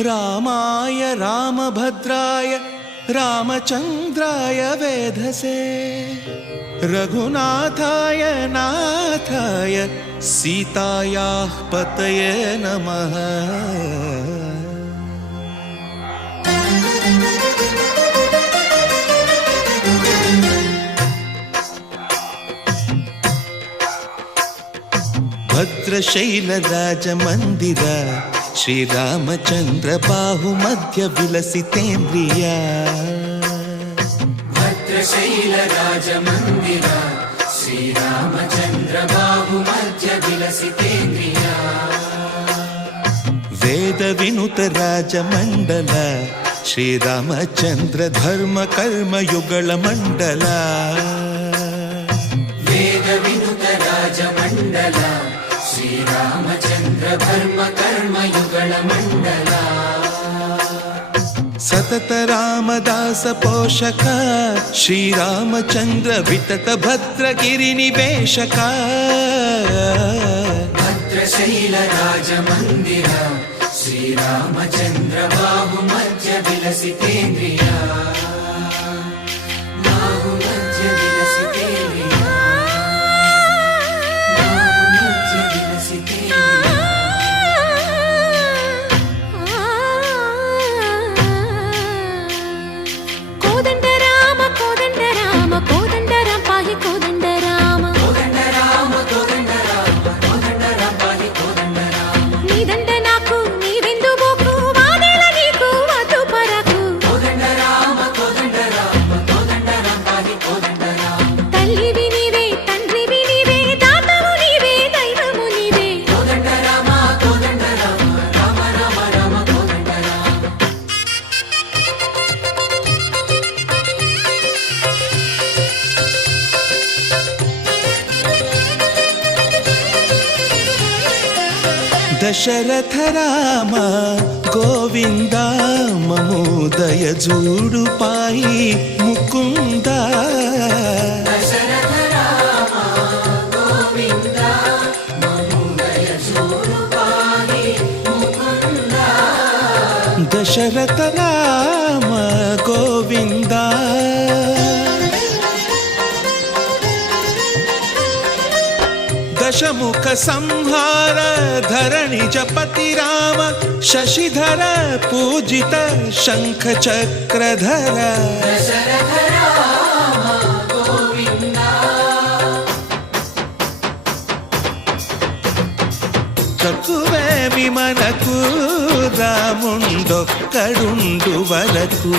रामाय रामभद्राय रामचन्द्राय वेधसे रघुनाथाय नाथाय सीतायाः पतये नमः। भद्रशैलराजमन्दिर श्रीरामचन्द्र बाहुमध्य विलसितेन्द्रिया। भद्रशैलराजमन्दिर श्रीरामचन्द्र बाहुमध्य विलसितेन्द्रिया। वेदविनुत राजमण्डल श्रीरामचन्द्र धर्म कर्म युगल मण्डल। वेदविनुत राजमण्डल श्रीरामचन्द्र धर्म कर्म युगल मण्डल। सतत रामदास पोषक श्रीरामचन्द्र वितत भद्रगिरि निवेशक। भद्रशैल राजमन्दिर श्रीरामचन्द्र बाहुमध्य विलसितेन्द्रिया। बाहुमध्य विलसितेन्द्रिया। बाहुमध्य विलसितेन्द्रिया। कोदंड राम कोदंड राम कोदंड राम पाहि कोदंड राम। कोदंड राम कोदंड राम कोदंड राम पाहि कोदंड राम। नी दंड नाकु नी विंदु बोकु वादेला नीकु वधु परकु। कोदंड राम कोदंड राम कोदंड राम पाहि कोदंड राम। तल्लिवि नीवे तंड्रिवि नीवे दातवु नीवे दैवमु नीवे। कोदंड राम कोदंड राम राम राम राम कोदंड राम। दशरथ राम गोविंद ममोदय जूडु पाई मुकुंद। दशरथ राम गोविंद ममोदय जूडु पाहि मुकुंद। दशरथ राम गोविंद दशमुख संहार धरणि जपति राम शशिधर पूजित शंख चक्रधर। दशरथ राम गोविंद। తక్కువేమి మనకు రాముండొక్కడుండు వరకు।